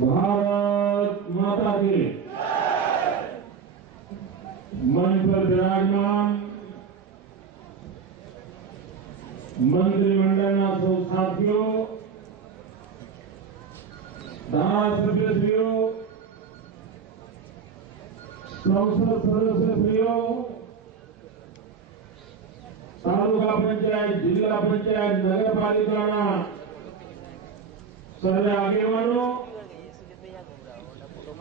ભારત માતા કી મંચ પર બિરાજમાન. મંત્રીમંડળના સૌ સાથીઓ ધારાસભ્યશ્રીઓ, સંસદ સદસ્યશ્રીઓ, તાલુકા પંચાયત, જિલ્લા પંચાયત, નગરપાલિકાના સર્વે આગેવાનો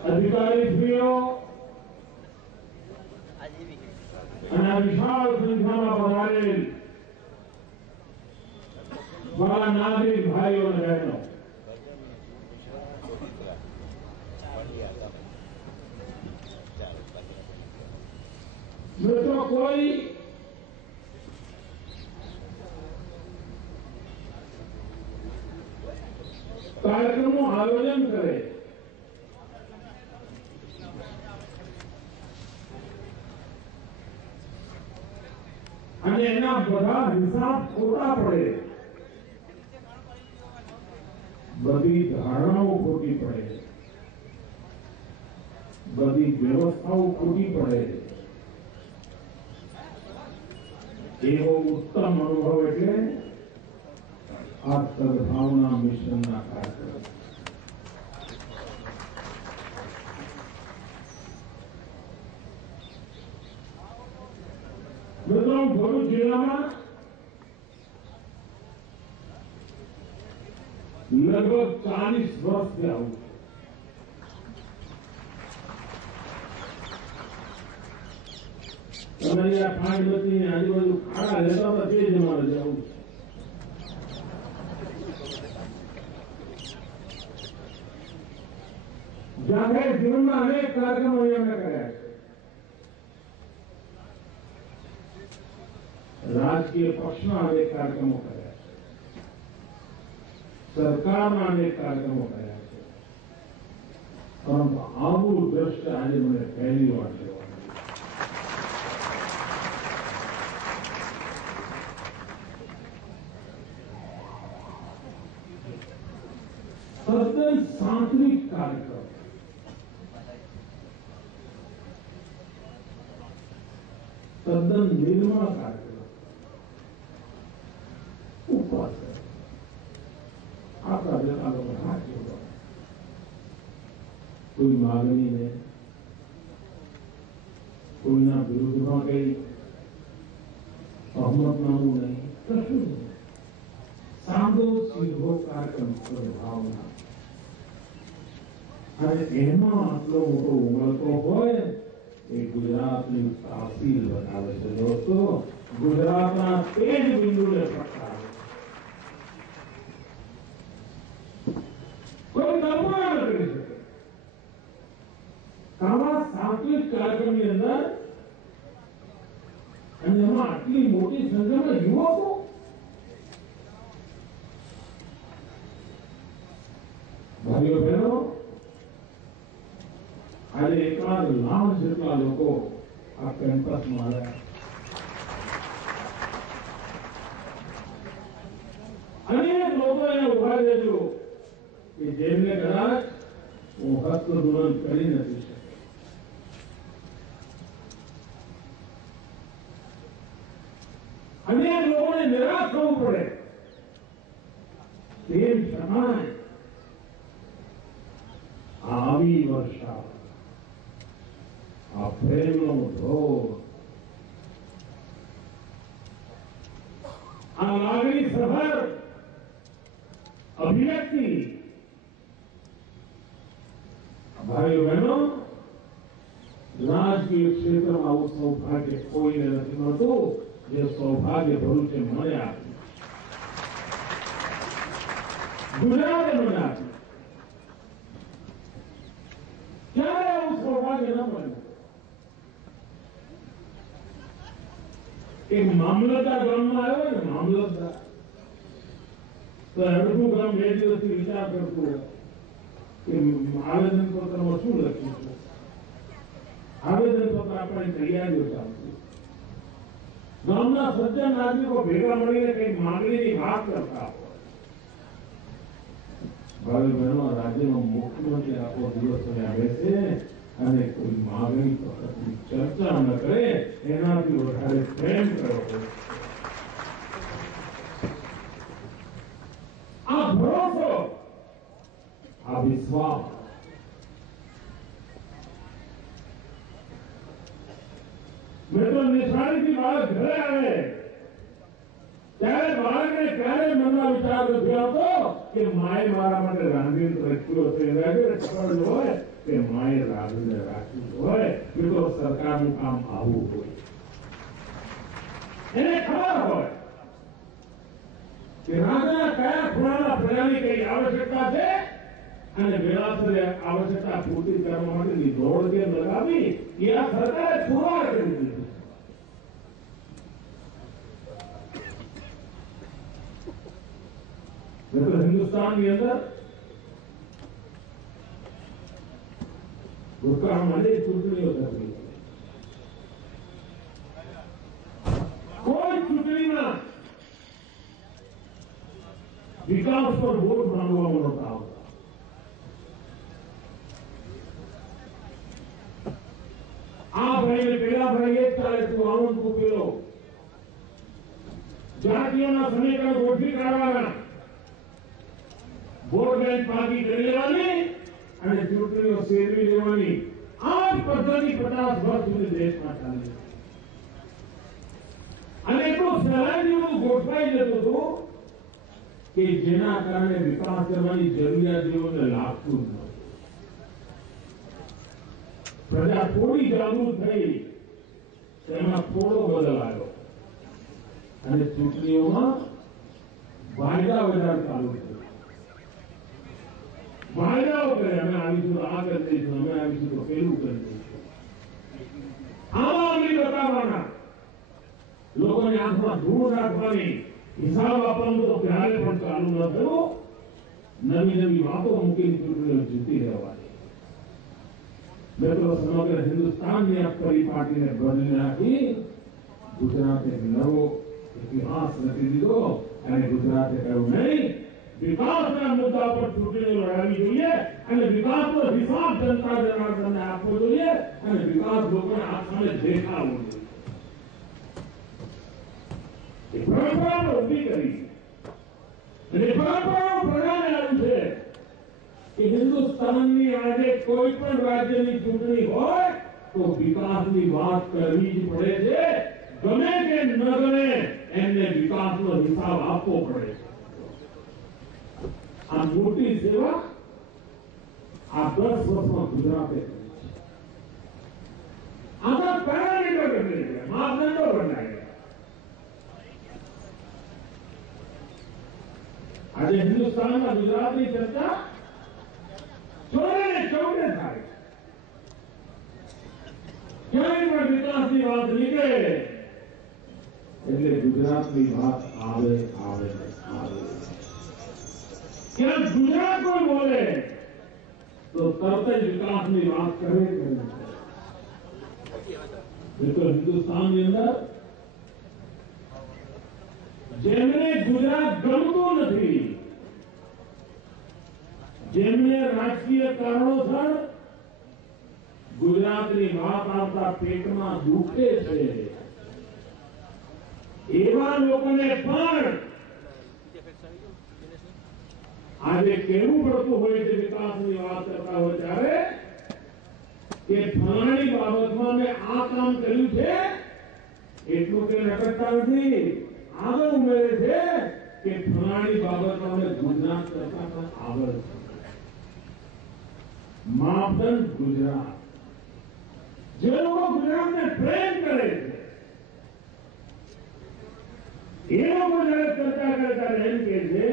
અધિકારીશ્રીઓ અને આ વિશાળ સંખ્યામાં પધારેલ મારા નાગરિક ભાઈઓ અને બહેનો મિત્રો કોઈ કાર્યક્રમનું આયોજન કરે અને એના બધા હિસાબ ખોટા પડે. બધી ધારણાઓ ખોટી પડે. બધી વ્યવસ્થાઓ ખોટી પડે. એવો ઉત્તમ અનુભવ એટલે આ સદભાવના મિશનના કાર્યક્રમ મિત્રો હું ભરૂચ જિલ્લામાં લગભગ ચાલીસ વર્ષ થયા તમારી આ પાંચમતી ની આજુબાજુ ખાડા લેતા હતા તે જ અમારે જવું જાહેર જીવનમાં અનેક કાર્યક્રમો અમે કર્યા છે રાજકીય પક્ષના અનેક કાર્યક્રમો કર્યા છે સરકારના અનેક કાર્યક્રમો કર્યા છે પરંતુ આવું દ્રશ્ય આજે મને પહેલી વાર જોવા મળ્યું. તદ્દન સાંત્રિક કાર્યક્રમ તદ્દન નિર્મળ કાર્યક્રમ ઉપવાસ કરે. આપણા જેટલા લોકો હાથ જોડો કોઈ માગણી ને કોઈના વિરુદ્ધમાં કઈ સહમતનામું નહીં કશું નહીં સાદો સીધો કાર્યક્રમ ભાવના અને એમાં આટલો મોટો ઉમળતો હોય એ ગુજરાતની તાસીર બનાવે છે દોસ્તો ગુજરાતના તે જ બિંદુને પ્રગટાવે કોઈ કલ્પના ન કરી શકે આવા સાત્વિક કાર્યક્રમની અંદર. અને એમાં આટલી મોટી સંખ્યામાં યુવકો. ભાઈઓ, બહેનો, આજે એકાદ લાખ જેટલા લોકો આ કેમ્પસમાં આવ્યા. અનેક લોકો એને ઊભા દેજો કે જેમને કદાચ હું હસ્તધૂરણ કરી નથી શક્યો અનેક લોકોને નિરાશ થવું પડે તેમ છતાંય આવી વર્ષા આ પ્રેમનો ધોધ આ લાગણી સભર અભિવ્યક્તિ ભાઈઓ બહેનો રાજકીય ક્ષેત્રમાં આવું સૌભાગ્ય કોઈને નથી મળતું જે સૌભાગ્ય ભરૂચે મને આપ્યું ગુજરાતે મને આપ્યું ક્યારે આવું કે આવેદન પત્રમાં શું લખ્યું છે? આવેદન પત્ર આપવાની તૈયારીઓ ચાલતી. ગામના સજ્જન નાગરિકો ભેગા મળીને કઈ માંગણીની વાત કરતા. ભાઈ બહેનો રાજ્યનો મુખ્યમંત્રી આખો દિવસ અહીંયા બેસે. અને કોઈ માગણી વખતની ચર્ચા ન કરે, એનાથી વધારે પ્રેમ કરવો આ ભરોસો, આ વિશ્વાસ. મેં તો નિશાળીથી બાળક ઘરે આવે. ત્યારે બાળકને ક્યારે મનમાં વિચાર નથી આવતો? કે માએ મારા માટે રાંધીને રખ્યું હશે ખબર હોય કે માએ રાંધીને રાખ્યું હોય તો સરકારનું કામ આવું હોય. એને ખબર હોય કે રાજા કયા ખૂણાના પ્રજાની કઈ આવશ્યકતા છે? અને વેળાસરે આવશ્યકતા પૂર્તિ કરવા માટેની દોડ કેમ લગાવી, એ આ સરકારે પુરવાર કરી નકર હિન્દુસ્તાનની અંદર ભૂતકાળ માટે ચૂંટણીઓ થતી કોઈ ચૂંટણીના વિકાસ પર વોટ માંગવામાં નતા આવતા આ ભાઈએ પેલા ભાઈએ તારે તું આવું તું પેલો જાતિઓના સમીકરણ ગોઠવી કાઢવાના વોટ બેંક બાકી કરી લેવાની અને ચૂંટણીઓ શેરવી લેવાની. આ જ પદ્ધતિ પચાસ વર્ષ સુધી દેશમાં ચાલી અને એટલું સહેલાઈથી ગોઠવાઈ જતું હતું કે જેના કારણે વિકાસ કરવાની જરૂરિયાત જેઓને લાગતું ન પ્રજા થોડી જાગૃત થઈ, તેમાં થોડો બદલ આવ્યો. અને ચૂંટણીઓમાં વાયદા વધારે ચાલુ વાયદાઓ કરે અમે આવીશું આ કરી દઈશું અમે આવીશું તો પેલું કરી દઈશું આવા અમલી બતાવવાના. લોકોની આંખમાં ધૂળ રાખવાની હિસાબ આપવાનું તો ક્યારે પણ ચાલુ ન થયું. નવી નવી વાતો મૂકીને ચૂંટણીઓ જીતી રહેવાની. મેં તો સમગ્ર હિન્દુસ્તાનની આ પરિપાટીને બદલી નાખી. ગુજરાતે નવો ઇતિહાસ લખી દીધો. અને ગુજરાતે કહ્યું નહીં વિકાસના મુદ્દા પર ચૂંટણીઓ લડાવી જોઈએ અને વિકાસનો હિસાબ જનતા જનાર્દનને આપવો જોઈએ અને વિકાસ લોકોને આ સામે દેખાડવો જોઈએ. હિન્દુસ્તાનની આજે કોઈ પણ રાજ્યની ચૂંટણી હોય તો વિકાસની વાત કરવી પડે છે. ગમે કે ન ગમે એમને વિકાસનો હિસાબ આપવો પડે છે. આ મોટી સેવા આ દસ વર્ષમાં ગુજરાતે આમાં પેરામીટર બદલી ગયા માપદંડો બદલાઈ આજે હિન્દુસ્તાનમાં ગુજરાતની ચર્ચા ચોરે ને થાય. ક્યાંય પણ વિકાસની વાત નીકળે, એટલે ગુજરાતની વાત આવે આવે. ક્યાં ગુજરાત કોઈ બોલે તો તરત જ વિકાસની વાત કરે કરે देखो हिंदुस्तान ની અંદર જેમને ગુજરાત ગમતું નથી જેમને રાજકીય કારણોસર ગુજરાતની વાત આવતા પેટમાં દુખે છે એવા લોકોને પણ આજે કેવું પડતું હોય છે વિકાસની વાત કરતા હોય ત્યારે કે ફલાણી બાબતમાં મેં આ કામ કર્યું છે, એટલું કે લટકતા નથી. આગળ ઉમેરે છે કે ફલાણી બાબતમાં અમે ગુજરાત કરતા પણ આગળ છે. માપદંડ ગુજરાત. જે લોકો ગુજરાતને પ્રેમ કરે છે, એ લોકો જયારે ચર્ચા કરે ત્યારે એમ કે છે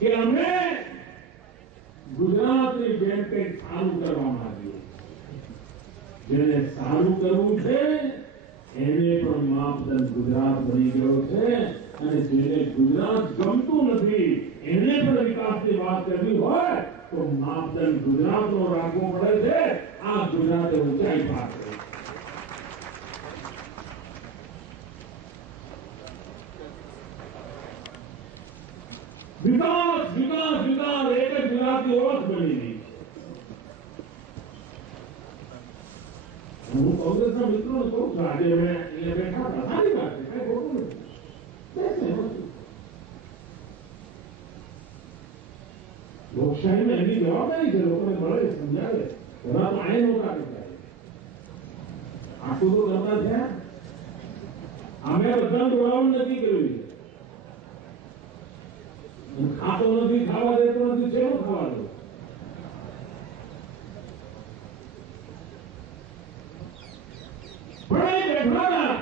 કે અમે ગુજરાતની જેમ કંઈક સારું કરવા માંગીએ જેને સારું કરવું છે, એને પણ માપદંડ ગુજરાત બની ગયો છે અને જેને ગુજરાત ગમતું નથી, એને પણ વિકાસની વાત કરવી હોય તો માપદંડ ગુજરાતનો રાખવો પડે છે. આ ગુજરાતે ઊંચાઈ પાર કરી વિકાસ વિકાસ વિકાસ એક જ ઓળખ બની રહી છે. હું કોંગ્રેસના મિત્રો કહું છું, આજે અમે અહીંયા બેઠા હતા. સારી વાત છે, કઈ ખોટું નથી. લોકશાહીમાં એની જવાબદારી છે, લોકોને મળે, સમજાવે. એમાં પાણી નહોતા આટલું તો કરતા થયા અમે બધાને જોડાવાનું નક્કી કર્યું છે ખાતો નથી, ખાવા દેતો નથી, શેનો ખાવા દો પણ એ બેઠા હતા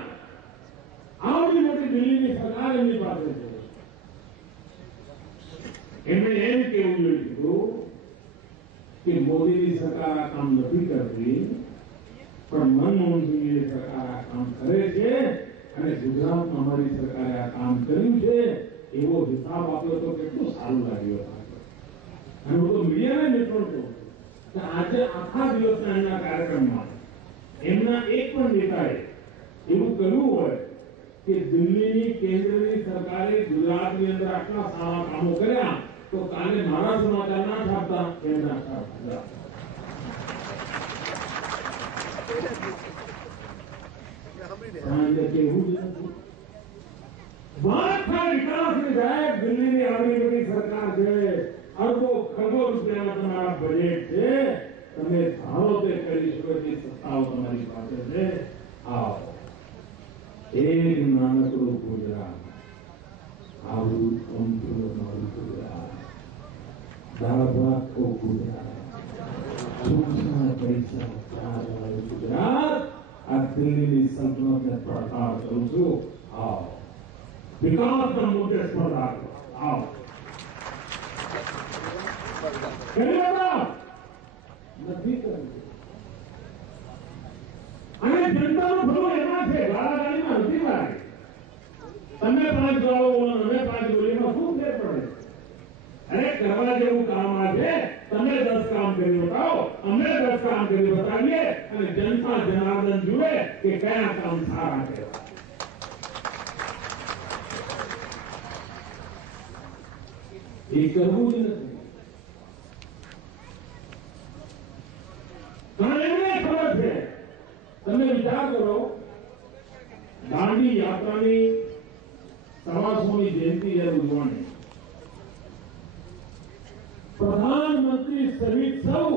આવડી મોટી દિલ્હીની સરકાર એમની પાસે છે. એમણે એમ કેવું જોઈતું કે મોદીની સરકાર આ કામ નથી કરતી, પણ મનમોહન સિંહની સરકાર આ કામ કરે છે અને ગુજરાતમાં અમારી સરકારે આ કામ કર્યું છે. એવો હિસાબ આપ્યો તો કેટલું સારું લાગ્યું અને હું તો મીડિયાને મિત્રો કે આજે આખા દિવસના એમના કાર્યક્રમમાં એમના એક પણ નેતાએ એવું કહ્યું હોય કે દિલ્હીની કેન્દ્રની સરકારે ગુજરાતની અંદર આટલા સારા કામો કર્યા તો કાલે મારા સમાચાર ના છાપતા એમના સાંજે કેવું જ નથી. સાહેબ દિલ્હીની ધારો તે કરી આવો. આવું આ દિલ્હીની સલ્તનતને પ્રકાર કરું છું. આવો. વિકાસના મુદ્દે સ્પર્ધા આવો નથી કરવી અને જનતાનું ભલું એમાં છે ગાળાગાળીમાં નથી લાગે તમે પાંચ ગાળો બોલો અમે પાંચ બોલીમાં શું ફેર પડે અરે કરવા જેવું કામ આજે તમે દસ કામ કરી બતાવો અમે દસ કામ કરી બતાવીએ અને જનતા જનાર્દન જુએ કે કયા કામ સારા કહેવાય એ કરવું જ નથી ખબર છે તમે વિચાર કરો દાંડી યાત્રાની સવાસોની જયંતિ જ્યારે ઉજવણી પ્રધાનમંત્રી સહિત સૌ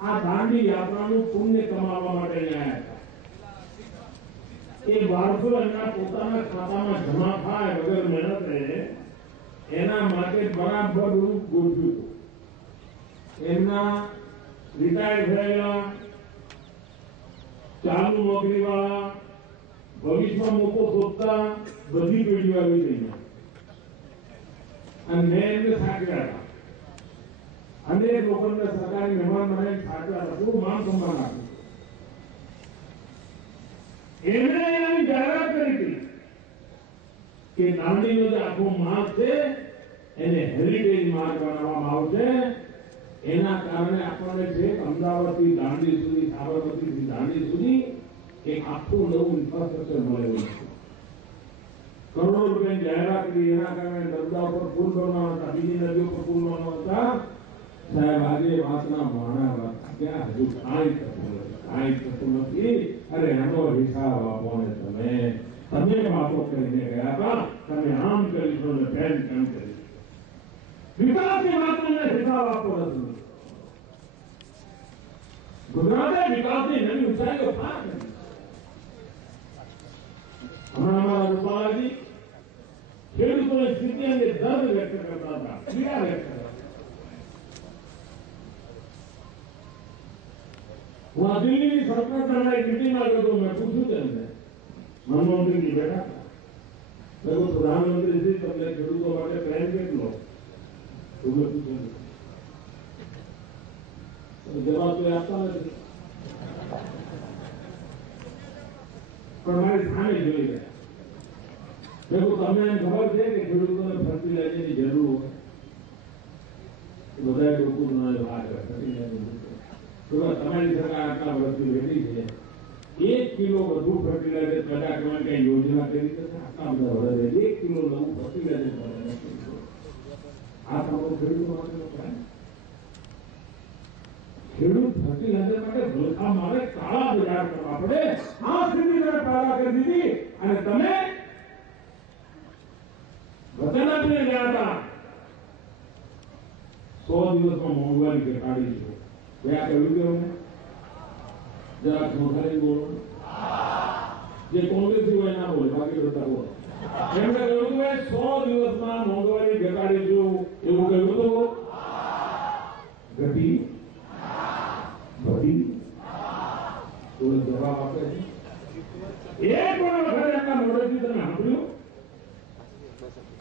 આ દાંડી યાત્રાનું પુણ્ય કમાવા માટે અહીંયા હતા એ વારસો એમના પોતાના ખાતામાં જમા થાય વગર મહેનતે એના માટે બરાબર ગોઠવ્યું એમના રિટાયર થયેલા ચાલુ નોકરી વાળા ભવિષ્યમાં મોકો શોધતા બધી પેઢીઓ આવી રહી અને મેં એમને સાચવ્યા હતા. અનેક લોકોને સરકારી મહેમાન બનાવીને સાંકળ્યા હતા. બહુ માન સન્માન આપ્યું? એમણે એની જાહેરાત કરી હતી કે દાંડીનો જે આખો માર્ગ છે, એને હેરિટેજ માર્ગ બનાવવામાં આવશે. એના કારણે આપણને છે અમદાવાદથી દાંડી સુધી, સાબરમતીથી દાંડી સુધી એક આખું નવું ઇન્ફ્રાસ્ટ્રક્ચર મળેલું છે કરોડો રૂપિયાની જાહેરાત કરી, એના કારણે નર્મદા ઉપર પુલ બનવાના હતા, બીજી નદીઓ પર પુલ બનવાના હતા. સાહેબ, આજે વાતના માણા વાત. ક્યાં હજુ કાંઈ થતું નથી, કાંઈ થતું નથી. અરે એનો હિસાબ આપો ને તમે. તમે વાતો કરીને ગયા હતા તમે આમ કરીશો ને તેમ કેમ કરીશો વિકાસની વાતોને હિસાબ આપવો નથી ગુજરાતે વિકાસની નવી ઊંચાઈઓ પાર કરી કરતા હતા પીડા વ્યક્ત કરતા હું આ દિલ્હીની સરકાર એક મિટિંગમાં ગયો મેં પૂછ્યું તેમને. મનમોહનસિંહજી બેઠા હતા મેં કહ્યું, પ્રધાનમંત્રીજી તમને ખેડૂતો માટે પ્રેમ કેટલો તો મેં પૂછ્યું તમે જવાબ તો આપતા નથી પણ મારી સામે જોઈ ગયા મેં કહ્યું, તમને એમ ખબર છે કે ખેડૂતોને ફર્ટિલાઇઝરની જરૂર હોય બધા લોકો વાત કરે ફર્ટિલાઇઝર તમારી સરકાર આટલા વર્ષથી બેઠી છે એક કિલો વધુ ફર્ટિલાઇઝર પેદા કરવાની કઈ યોજના કરી છે આટલા બધા વધારે એક કિલો નવું ફર્ટિલાઇઝર આ તમારો ખેડૂત માટે ખેડૂત ફર્ટિલાઇઝર માટે ભૂલખા મારે કાળા બજાર કરવા પડે. આ સ્થિતિ તમે પેદા કરી દીધી. અને તમે વચન આપીને ગયા હતા. સો દિવસમાં મોંઘવારી ઘટાડી છે ગયા કહ્યું કે જરા ખોખારી બોલો. જે કોંગ્રેસી હોય ના બોલે બાકી બધા બોલો. એમણે કહ્યું કે સો દિવસમાં મોંઘવારી ઘટાડીશું એવું કહ્યું હતું ઘટી ઘટી તો જવાબ આપે છે એક પણ વખત એમના મોઢેથી તમે સાંભળ્યું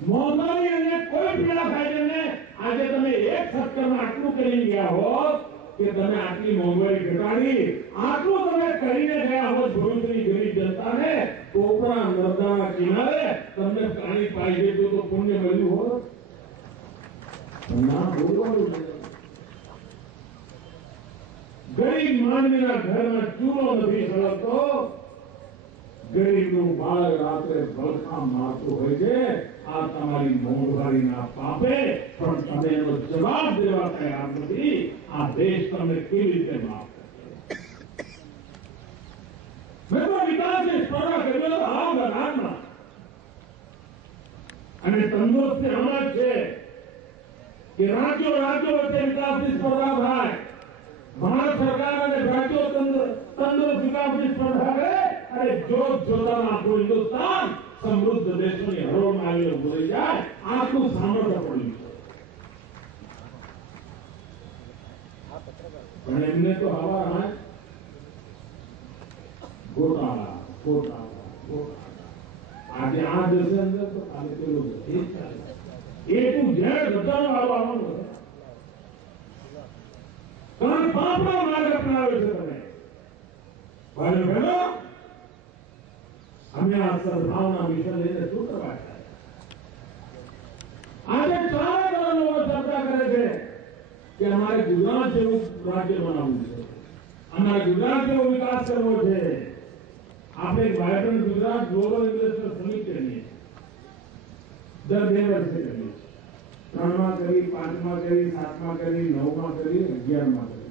મોંઘવારી અને કોઈ પીડા થાય છે ને આજે તમે એક સત્કરમાં આટલું કરી ગયા હોત કે તમે આટલી મોંઘવારી ઘટાડી આટલું તમે કરીને ગયા હોત ભવિષ્યની ગરીબ જનતાને તો પણ નર્મદાના કિનારે તમને પાણી પાઈ દેતું તો પુણ્ય મળ્યું હોત ના બોલવાનું છે ગરીબ માનવીના ઘરમાં ચૂલો નથી સળગતો ગરીબનું બાળ રાત્રે ભલખા મારતું હોય છે આ તમારી મોંઘવારીના પાપે પણ તમે એનો જવાબ દેવા તૈયાર નથી આ દેશ તમને કેવી રીતે માફ કરશે મેં તો વિકાસની સ્પર્ધા કર્યો તો આ બધામાં આમાં જ છે કે રાજ્યો રાજ્યો વચ્ચે વિકાસની સ્પર્ધા થાય. ભારત સરકાર અને રાજ્યો તંદુર- તંદુરસ્ત વિકાસની સ્પર્ધા કરે અને જોત જોતામાં આપણું હિન્દુસ્તાન સમૃદ્ધ દેશોની હરોળમાં આવીને ઉભું રહી જાય. આટલું સામર્થ્ય પડ્યું છે. પણ એમને તો હા. ગોટાળા ગોટાળા ગોટાળા. આજે આ જશે અંદર તો કાલે પેલો જશે. એ તું જ્યારે બધાનો વારો આવવાનો છે પાપનો માર્ગ અપનાવ્યો છે તમે ભાઈ બહેનો, અમે આ સદભાવના મિશન લઈને શું કરવા આજે ચાર બધા લોકો ચર્ચા કરે છે કે અમારે ગુજરાત જેવું રાજ્ય બનાવવું છે. અમારે ગુજરાત જેવો વિકાસ કરવો છે. આપણે vibrant Gujarat global investor summit કરીએ. દર બે વર્ષે કરીએ. ત્રણમાં કરી, પાંચમાં કરી, સાતમાં કરી, નવમાં કરી, અગિયારમાં કરી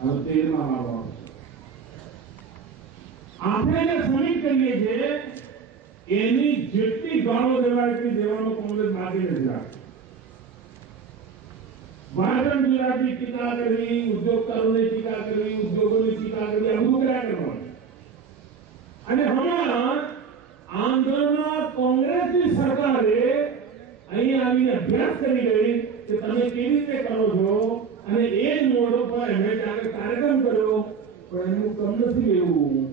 હવે તેરમાં આવશે આપણે જે સમિટ કરીએ છીએ, એની જેટલી ગાળો દેવાય એટલી દેવાનો કોંગ્રેસ બાકી નથી રાખતી વાયબ્રન્ટ ગુજરાતની ટીકા કરવી ઉદ્યોગકારોની ટીકા કરવી ઉદ્યોગોની ટીકા કરવી આ બધું કર્યા કરવાનું અને હમણાં આંધ્રના કોંગ્રેસની સરકારે અહીં આવીને અભ્યાસ કરી ગઈ કે તમે કેવી રીતે કરો છો અને એ જ મોડો પર એમણે ત્યારે કાર્યક્રમ કર્યો. પણ એનું કમનસીબ એવું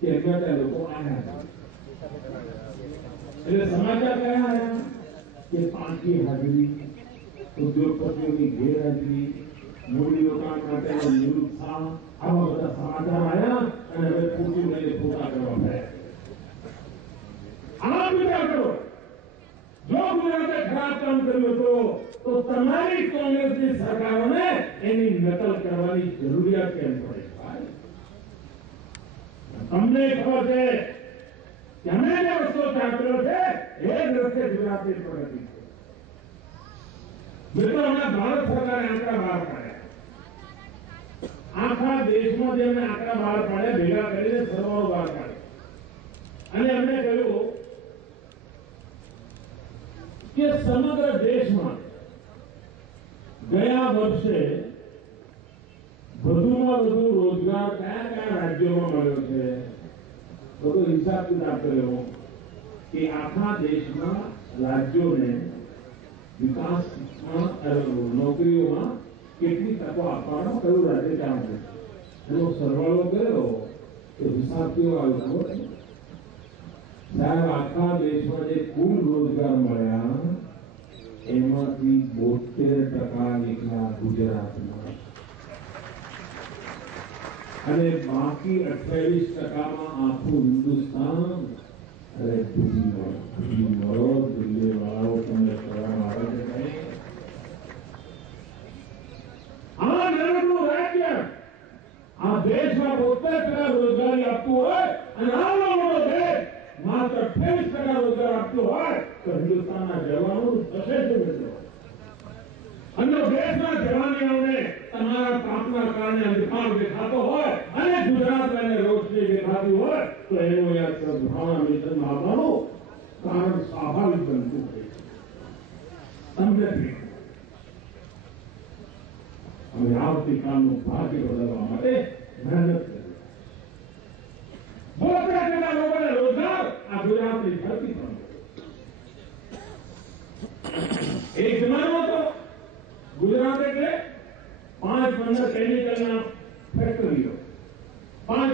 કે અજ્ઞાતા લોકો આવ્યા એટલે સમાચાર કયા આવ્યા કે પાંચી હાજરી, ઉદ્યોગપતિઓની ગેરહાજરી મૂડી રોકાણ માટેનો નિરુત્સાહ, આવા બધા સમાચાર આવ્યા અને હવે લઈને ખોટા કરવા થયા આ વિચારો જો ગુજરાતે ખરાબ કામ કર્યું તો તો તમારી કોંગ્રેસની સરકારોને એની નકલ કરવાની જરૂરિયાત કેમ પડે? તમને ખબર છે, તમે જે રસ્તો ચાલ્યો છે, એ જ રસ્તે ગુજરાતની પ્રગતિ છે. મિત્રો, હમણાં ભારત સરકારે આંકડા બહાર આખા દેશમાં જેમને આંકડા બહાર પાડ્યા ભેગા કરીને સરવાળો બહાર પાડ્યો અને એમણે કહ્યું કે સમગ્ર દેશમાં ગયા વર્ષે વધુમાં વધુ રોજગાર કયા કયા રાજ્યોમાં મળ્યો છે? બધો હિસાબ કિતાબ કર્યો કે આખા દેશમાં રાજ્યોને વિકાસમાં નોકરીઓમાં કેટલી તકો આપવાનો કયું રાજ્ય ક્યાં છે એનો સરવાળો કર્યો તો હિસાબ કેવો આવ્યો સાહેબ આખા દેશમાં જે કુલ રોજગાર મળ્યા એમાંથી બોતેર ટકા નીકળ્યા ગુજરાતમાં અને બાકી અઠ્યાવીસ ટકામાં આખું હિન્દુસ્તાન અરે દિલ્હી વાળો દિલ્હી વાળાઓ તમને કરવામાં આવે છે આ નાનકડું રાજ્ય આ દેશમાં બોતેર ટકા રોજગારી આપતું હોય અને આ મોટો દેશ માત્ર અઠ્યાવીસ ટકા રોજગાર આપતો હોય તો હિન્દુસ્તાનના જવાનું થશે જ અને દેશના જવાનીઓને તમારા પાપના કારણે અંધકાર દેખાતો હોય અને ગુજરાત અને રોશની દેખાતી હોય તો એનું યાદ સદભાવના મિશનમાં આવવાનું કારણ સ્વાભાવિક બનતું હોય તમને અમે આવતીકાલનું ભાગ્ય બદલવા માટે મહેનત પાંચ પંદર કેમિકલના ફેક્ટરીઓ પાંચ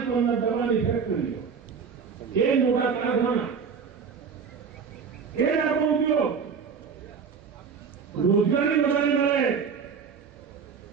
એ મોટા કારખાના. એ આપણો ઉપયોગ રોજગારી બધાને મળે.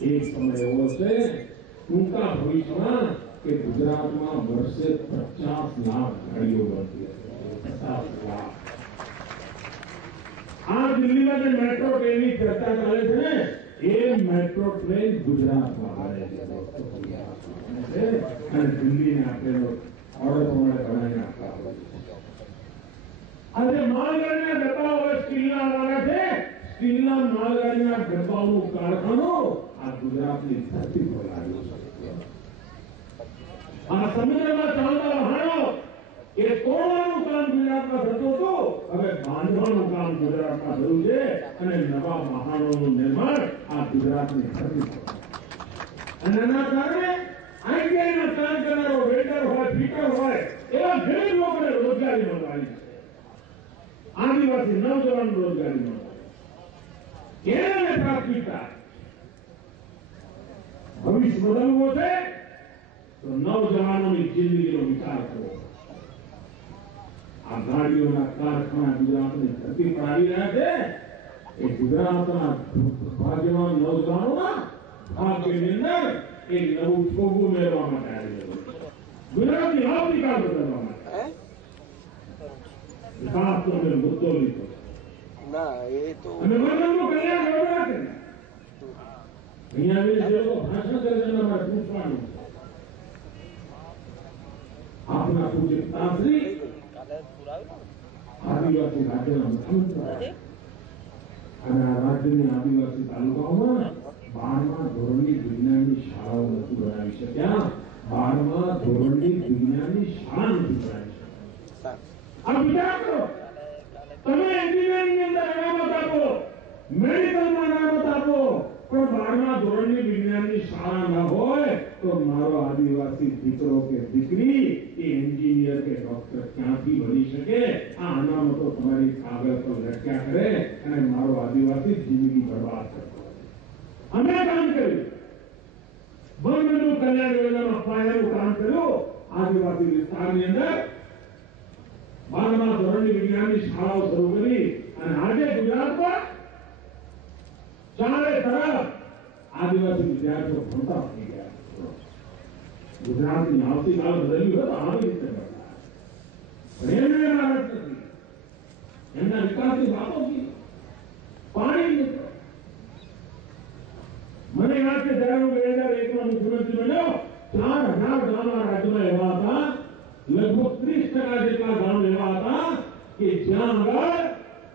સમય એવો છે. ટૂંકા ભવિષ્યમાં કે ગુજરાતમાં વર્ષે પચાસ લાખ ગાડીઓ બનતી પચાસ લાખ. આ દિલ્હીમાં જે મેટ્રો ટ્રેનની ચર્ચા ચાલે છે ને, એ મેટ્રો ટ્રેન ગુજરાતમાં આવે છે. અને દિલ્હીને આપેલો ઓર્ડર પ્રમાણે બનાવી નાખતા હોય આજે માલગાડીના ડબ્બા હવે સ્ટીલના આવવાના છે. સ્ટીલના માલગાડીના ડબ્બાનું કારખાનું આ ગુજરાતની ધરતી પર લાગ્યું છે એ તોડવાનું કામ ગુજરાતમાં થતું હતું. હવે બાંધવાનું કામ ગુજરાતમાં થયું છે અને નવા મહાનોનું નિર્માણ આ ગુજરાતની ધરતી પર અને એના કારણે આઈટીઆઈમાં કામ કરનારો વેલ્ડર હોય, ફીટર હોય, એવા ગરીબ લોકોને રોજગારી મળવાની આદિવાસી નવજવાન રોજગારી મળવાની એને પ્રાથમિકતા ભવિષ્ય બદલવું છે તો નવજવાનોની જિંદગીનો વિચાર કરો. આ ગાડીઓના કારખાના ગુજરાતની ધરતી પર આવી રહ્યા છે. એ ગુજરાતના ભાગ્યવાન નવજવાનોના ભાગ્યની અંદર એક નવું છોગું મેળવવા માટે આવી રહ્યું ગુજરાતની આવતીકાલ બદલવા માટે. વિકાસનો અમે મુદ્દો લીધો. ના એ તો અને વર્ણનનું કલ્યાણ કરવા માટે. અહીંયા આવીને છે એના પિતાશ્રી આદિવાસી તાલુકાઓમાં બારમા ધોરણની શાળા નથી તમે અનામત આપો. પણ બારમા ધોરણની વિજ્ઞાનની શાળા ન હોય, તો મારો આદિવાસી દીકરો કે દીકરી, એ એન્જિનિયર કે ડોક્ટર ક્યાંથી બની શકે? આ અનામતો તમારી કાગળ પર લટક્યા કરે અને મારો આદિવાસી જિંદગી બરબાદ કરતો અમે કામ કર્યું. બંધનું કલ્યાણ યોજનામાં અપાયેલું કામ કર્યું. આદિવાસી વિસ્તારની અંદર બારમા ધોરણની વિજ્ઞાનની શાળાઓ શરૂ કરી અને આજે ગુજરાતમાં ચારે તરફ આદિવાસી વિદ્યાર્થીઓ ભણતા થઈ ગયા ગુજરાતની આવતીકાલ બદલ્યું હોય તો આવી રીતે બદલાય પણ એમને એના રસ નથી એમના વિકાસની વાતો કી પાણી મિત્રો મને યાદ છે જ્યારે હું બે હજાર એકમાં મુખ્યમંત્રી બન્યો ચાર હજાર ગામ આ રાજ્યમાં એવા હતા લગભગ ત્રીસ ટકા જેટલા ગામ એવા હતા કે જ્યાં આગળ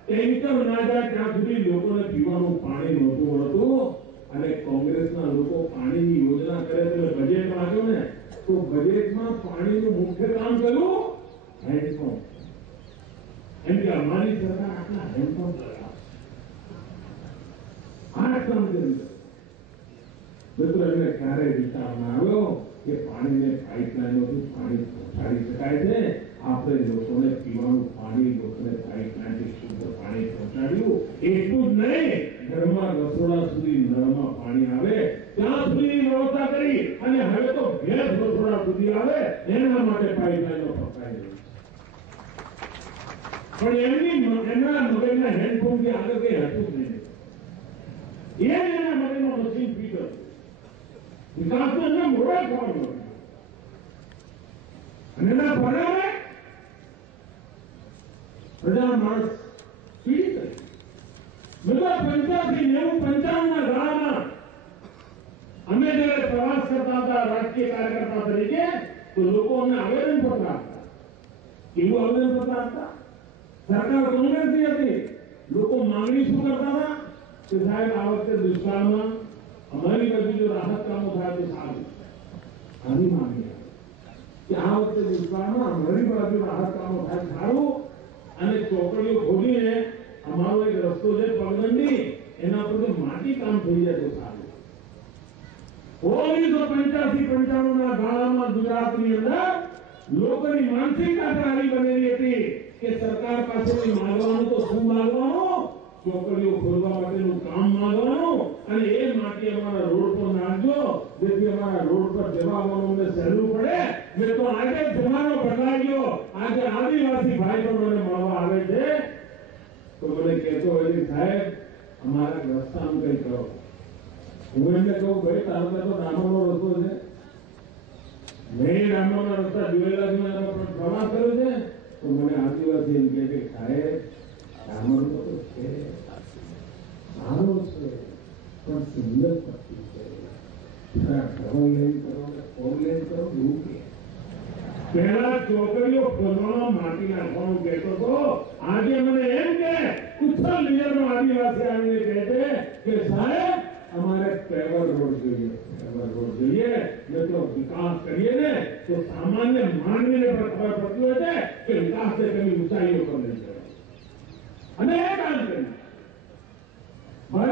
ટેન્કર ના ત્યાં સુધી લોકોને પીવાનું પાણી નહોતું મળતું અને કોંગ્રેસના લોકો પાણીની યોજના કરે તમે બજેટ વાંચો ને તો બજેટમાં પાણીનું મુખ્ય કામ કર્યું હેન્ડપંપ એમ કે અમારી સરકાર આટલા હેન્ડપંપ ક્યારે વિચાર ના આવ્યો કે પાણીને પાઇપલાઇનોથી પાણી પહોંચાડી શકાય છે? આપણે લોકોને પીવાનું પાણી, લોકોને પાઇપલાઇનથી શુદ્ધ પાણી પહોંચાડ્યું. એટલું જ નહીં, ઘરમાં રસોડા સુધી નળમાં પાણી આવે, ત્યાં સુધીની વ્યવસ્થા કરી અને હવે તો ગેસ રસોડા સુધી આવે, એના માટે પાઇપલાઇનો પકડાઈ પણ એમની એમના મગજના હેન્ડપંપથી આગળ કઈ હતું જ નહીં. એ એના મગજનો મશીન ફીટ હતું. વિકાસનો એમને મોડો થવાનો અને એના પરિણામે પ્રજા માણસ થઈ. પંચાસી લોકો અમને હતી. લોકો માંગણી શું કરતા કે સાહેબ, આ વખતે દુષ્કાળમાં અમારી રાહત કામો થાય તો સારું. આવી કે આ વખતે દુષ્કાળમાં અમારી રાહત કામો થાય સારું. અને ચોકડીઓ ખોલીને અમારો એક રસ્તો છે પગદંડી. એના પર માટી કામ થઈ જાય તો સારું. ઓગણીસો પંચ્યાસી પંચાણું ના ગાળામાં ગુજરાતની અંદર લોકોની માનસિકતા આવી બનેલી હતી કે સરકાર પાસેથી માંગવાનું તો શું માંગવાનું? ચોકડીઓ ખોલવા માટેનું કામ માંગવાનું. અને એ માટે અમારા રોડ પર નાખજો. જેથી અમારા રોડ પર જવા અમને સહેલું પડે. મેં તો આજે જમાનો બદલાઈ આજે આદિવાસી ભાઈ મને મળવા આવે છે, તો મને કહેતો હોય સાહેબ, અમારા રસ્તાનું કઈ કરો. હું એમને કહું, ભાઈ, તારો તો ડામરનો રસ્તો છે. મેં ડામરના રસ્તા જોયેલા કર્યો છે, તો મને આદિવાસી એમ કહે કે સાહેબ ડામરનો તો છે છે, પણ સુંદર લેન કરો લેન કરો પહેલા છોકરીઓ ખોલવામાં માટી નાખવાનું કહેતો હતો. આજે મને એમ કે ઉત્તર નિયરનો આદિવાસી આવીને કહે છે કે સાહેબ, અમારે પેવર રોડ જોઈએ. પેવર રોડ જોઈએ ને તો વિકાસ કરીએ ને તો સામાન્ય માનવીને પણ ખબર પડતી હોય છે કે વિકાસને તેની ઊંચાઈઓ પર નહીં જવાય અને એ કામ કર્યું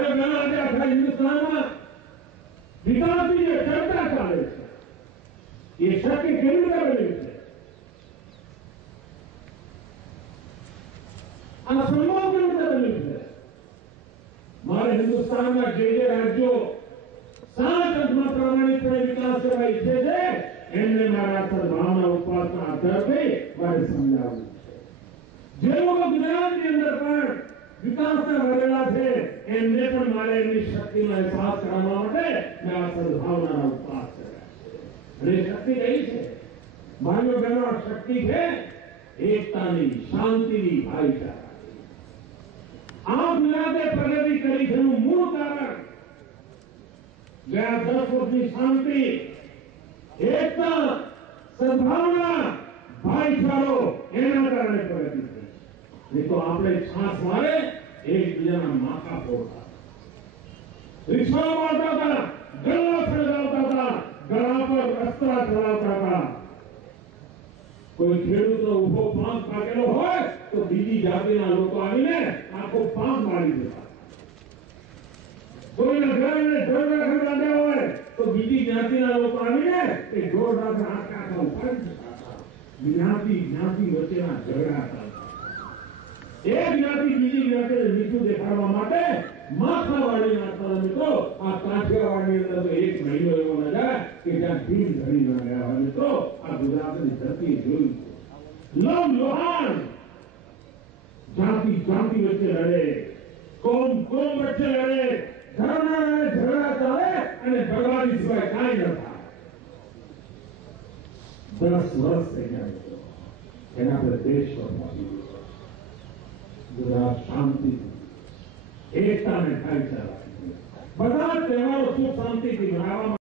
ઘણા આજે આખા હિન્દુસ્તાનમાં વિકાસની જે ચર્ચા ચાલે છે, એ શક્ય કેવી રીતે બની છે? સંભવ કેવી રીતે બન્યું મારે હિન્દુસ્તાનના જે જે રાજ્યો સાત અંકમાં પ્રમાણિતપણે વિકાસ કરવા ઈચ્છે છે એમને મારા સદભાવના ઉપવાસના આધારથી મારે સમજાવવું જે લોકો ગુજરાતની અંદર પણ વિકાસના વરેલા છે, એમને પણ મારે એમની શક્તિનો અહેસાસ કરાવવા માટે મેં આ સદભાવનાના ઉપવાસ કર્યા અને શક્તિ કઈ છે? ભાઈઓ બહેનો શક્તિ છે એકતાની, શાંતિની ભાઈચારાની આ ગુજરાતે પ્રગતિ કરી છે મૂળ કારણ. ગયા દસ વર્ષની શાંતિ, એકતા, સદભાવના, ભાઈચારો, એના કારણે પ્રગતિ થઈ નહીં તો આપણે છાસ મારે, એકબીજાના માથા ફોડતા. રિક્ષા મારતા હતા, ગળા સળગાવતા હતા, ગળા પર રસ્તા ચલાવતા હતા. કોઈ ખેડૂતો ઊભો પાંખ પાકેલો હોય, તો બીજી જાતિના લોકો આવીને આખો પાંચ મારી દેતા કોઈના ઘરે ઢોર રાખે બાંધ્યા હોય, તો બીજી જ્ઞાતિના લોકો આવીને તે ઢોર રાખે આખા આખા ઉપાડી જતા જ્ઞાતિ જ્ઞાતિ વચ્ચેના ઝઘડા ચાલતા એ જ્ઞાતિ બીજી જ્ઞાતિને નીચું દેખાડવા માટે માથા વાળી નાખતા મિત્રો આ કાઠિયાવાડની અંદર તો એક મહિનો એવો ન જાય કે જ્યાં ભીડ ધરી ન ગયા મિત્રો આ ગુજરાતની ધરતી જોયું લવ લોહાણ. જાતિ જાતિ વચ્ચે લડે. કોમ કોમ વચ્ચે લડે. ધર્મના નામે ઝઘડા ચાલે અને ભગવાન સિવાય કાંઈ ન થાય. દસ વર્ષ ગયા એના આપણે દેશ પર ગુજરાત શાંતિ. એકતા અને ભાઈચારા બધા તહેવારો સુખ શાંતિથી મનાવવા